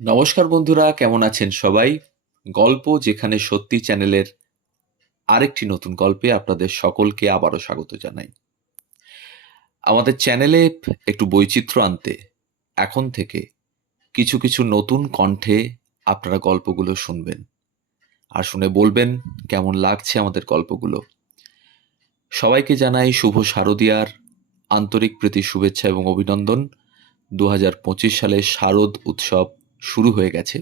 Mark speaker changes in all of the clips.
Speaker 1: নমস্কার বন্ধুরা, কেমন আছেন সবাই? গল্প যেখানে সত্যি চ্যানেলের আরেকটি নতুন গল্পে আপনাদের সকলকে আবারও স্বাগত জানাই। আমাদের চ্যানেলে একটু বৈচিত্র্য আনতে এখন থেকে কিছু কিছু নতুন কণ্ঠে আপনারা গল্পগুলো শুনবেন। আর শুনে বলবেন কেমন লাগছে আমাদের গল্পগুলো। সবাইকে জানাই শুভ শারদিয়ার আন্তরিক প্রীতি, শুভেচ্ছা এবং অভিনন্দন। দু সালের শারদ উৎসব শুরু হয়ে গেছে।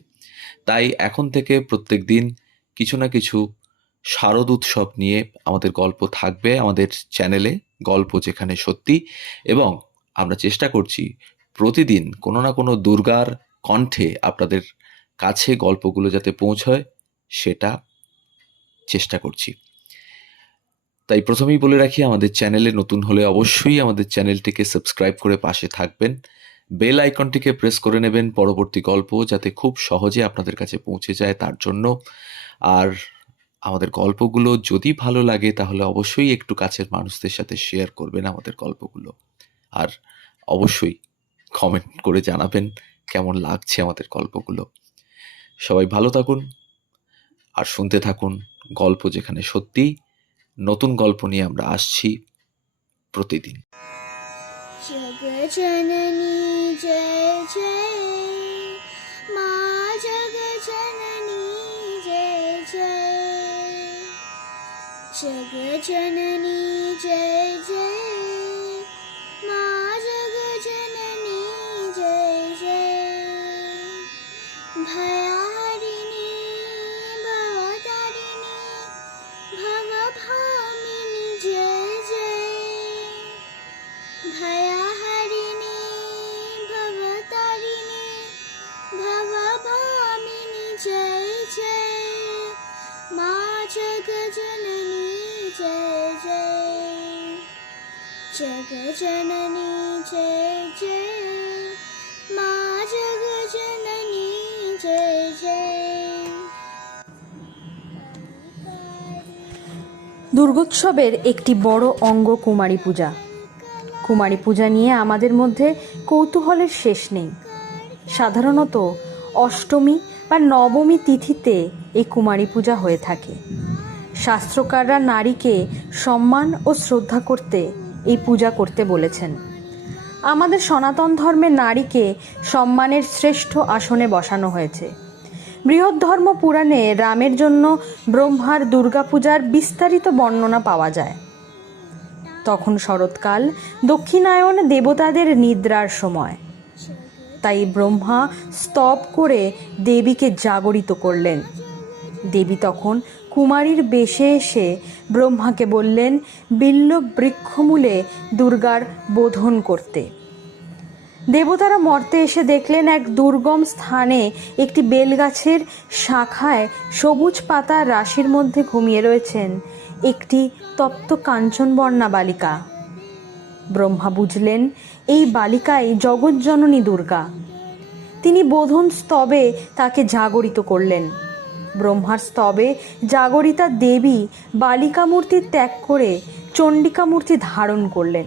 Speaker 1: তাই এখন থেকে প্রত্যেক দিন কিছু না কিছু শারদ উৎসব নিয়ে আমাদের গল্প থাকবে আমাদের চ্যানেলে, গল্প যেখানে সত্যি এবং আমরা চেষ্টা করছি প্রতিদিন কোনো না কোনো দুর্গার কণ্ঠে আপনাদের কাছে গল্পগুলো যাতে পৌঁছয় সেটা চেষ্টা করছি। তাই প্রথমেই বলে রাখি, আমাদের চ্যানেলে নতুন হলে অবশ্যই আমাদের চ্যানেলটিকে সাবস্ক্রাইব করে পাশে থাকবেন। বেল আইকনটিকে প্রেস করে নেবেন পরবর্তী গল্প যাতে খুব সহজে আপনাদের কাছে পৌঁছে যায় তার জন্য। আর আমাদের গল্পগুলো যদি ভালো লাগে তাহলে অবশ্যই একটু কাছের মানুষদের সাথে শেয়ার করবেন আমাদের গল্পগুলো। আর অবশ্যই কমেন্ট করে জানাবেন কেমন লাগছে আমাদের গল্পগুলো। সবাই ভালো থাকুন আর শুনতে থাকুন গল্প যেখানে সত্যি নতুন গল্প নিয়ে আমরা আসছি প্রতিদিন।
Speaker 2: जगजननी जय जय मा जगजननी जय जय जगजननी जय जय जय जय मा जगजननी जय जय जगजननी जय जय मा जगजननी जय जय
Speaker 3: দুর্গোৎসবের একটি বড় অঙ্গ কুমারী পূজা কুমারী পূজা নিয়ে আমাদের মধ্যে কৌতূহলের শেষ নেই সাধারণত অষ্টমী বা নবমী তিথিতে এই কুমারী পূজা হয়ে থাকে। শাস্ত্রকাররা নারীকে সম্মান ও শ্রদ্ধা করতে এই পূজা করতে বলেছেন। আমাদের সনাতন ধর্মে নারীকে সম্মানের শ্রেষ্ঠ আসনে বসানো হয়েছে। বৃহৎ ধর্ম পুরাণে রামের জন্য ব্রহ্মার দুর্গাপূজার বিস্তারিত বর্ণনা পাওয়া যায়। তখন শরৎকাল দক্ষিণায়ন দেবতাদের নিদ্রার সময়। তাই ব্রহ্মা স্তব করে দেবীকে জাগরিত করলেন। দেবী তখন কুমারীর বেশে এসে ব্রহ্মাকে বললেন, বিল্ল বৃক্ষমূলে দুর্গার বোধন করতে। দেবতারা মর্তে এসে দেখলেন এক দুর্গম স্থানে একটি বেলগাছের শাখায় সবুজ পাতার রাশির মধ্যে ঘুমিয়ে রয়েছেন একটি তপ্ত কাঞ্চনবর্ণা বালিকা। ব্রহ্মা বুঝলেন, এই বালিকাই জগজ্জননী দুর্গা। তিনি বোধন স্তবে তাকে জাগরিত করলেন। ব্রহ্মার স্তবে জাগরিতা দেবী বালিকা মূর্তি ত্যাগ করে চণ্ডিকা মূর্তি ধারণ করলেন।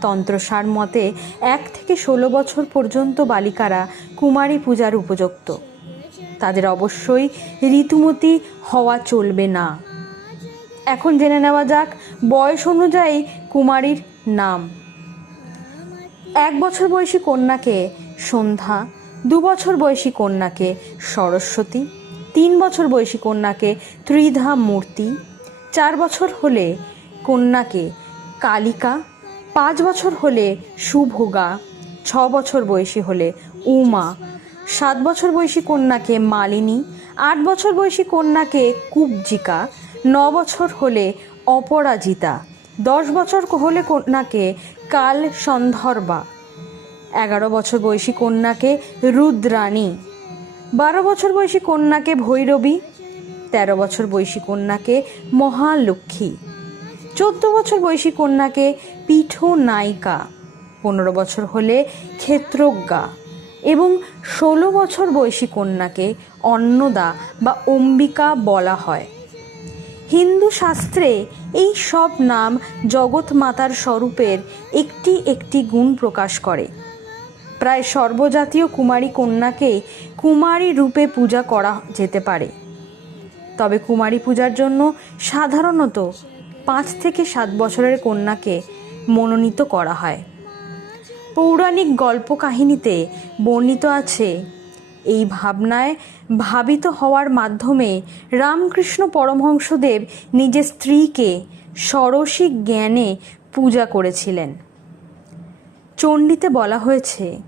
Speaker 3: তন্ত্রসার মতে এক থেকে ষোলো বছর পর্যন্ত বালিকারা কুমারী পূজার উপযুক্ত। তাদের অবশ্যই ঋতুমতি হওয়া চলবে না। এখন জেনে নেওয়া যাক, বয়স অনুযায়ী কুমারীর নাম। এক বছর বয়সী কন্যাকে সন্ধ্যা, দু বছর বয়সী কন্যাকে সরস্বতী, তিন বছর বয়সী কন্যাকে ত্রিধা মূর্তি, চার বছর হলে কন্যাকে কালিকা, পাঁচ বছর হলে সুভোগা, ছ বছর বয়সী হলে উমা, সাত বছর বয়সী কন্যাকে মালিনী, আট বছর বয়সী কন্যাকে কুবজিকা, ন বছর হলে অপরাজিতা দশ বছর হলে কন্যাকে কাল সন্ধর্বা। এগারো বছর বয়সী কন্যাকে রুদ্রাণী। বারো বছর বয়সী কন্যাকে ভৈরবী। তেরো বছর বয়সী কন্যাকে মহালক্ষ্মী। চোদ্দ বছর বয়সী কন্যাকে পীঠ নায়িকা পনেরো বছর হলে ক্ষেত্রজ্ঞা এবং ষোলো বছর বয়সী কন্যাকে অন্নদা বা অম্বিকা বলা হয়। হিন্দু শাস্ত্রে এই সব নাম জগৎ মাতার স্বরূপের একটি একটি গুণ প্রকাশ করে। প্রায় সর্বজাতীয় কুমারী কন্যাকে কুমারী রূপে পূজা করা যেতে পারে। তবে কুমারী পূজার জন্য সাধারণত পাঁচ থেকে সাত বছরের কন্যাকে মনোনীত করা হয়। পৌরাণিক গল্প কাহিনীতে বর্ণিত আছে এই ভাবনায় ভাবিত হওয়ার মাধ্যমে রামকৃষ্ণ পরমহংসদেব নিজের স্ত্রীকে সরসিক জ্ঞানে পূজা করেছিলেন। চণ্ডীতে বলা হয়েছে,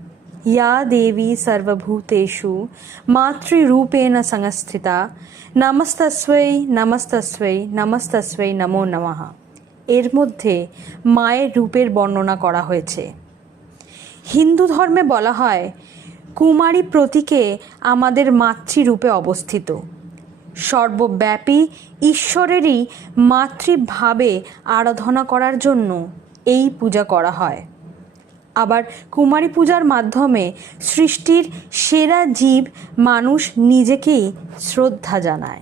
Speaker 3: ইয়া দেবী সর্বভূতেষু মাতৃরূপেণ সংস্থিতা নমস্তস্বৈ নমস্তস্বৈ নমস্তস্বৈ নমো নমঃ এর মধ্যে মায়ের রূপের বর্ণনা করা হয়েছে। হিন্দু ধর্মে বলা হয় কুমারী প্রতীকে আমাদের মাতৃরূপে অবস্থিত। সর্বব্যাপী ঈশ্বরেরই মাতৃভাবে আরাধনা করার জন্য এই পূজা করা হয়। আবার কুমারী পূজার মাধ্যমে সৃষ্টির সেরা জীব মানুষ নিজেকেই শ্রদ্ধা জানায়।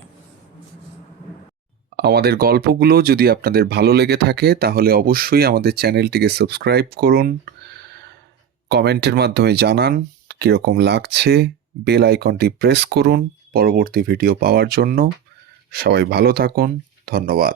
Speaker 1: আমাদের গল্পগুলো যদি আপনাদের ভালো লেগে থাকে, তাহলে অবশ্যই আমাদের চ্যানেলটিকে সাবস্ক্রাইব করুন, কমেন্টের মাধ্যমে জানান। কীরকম লাগছে বেল আইকনটি প্রেস করুন পরবর্তী ভিডিও পাওয়ার জন্য। সবাই ভালো থাকুন ধন্যবাদ।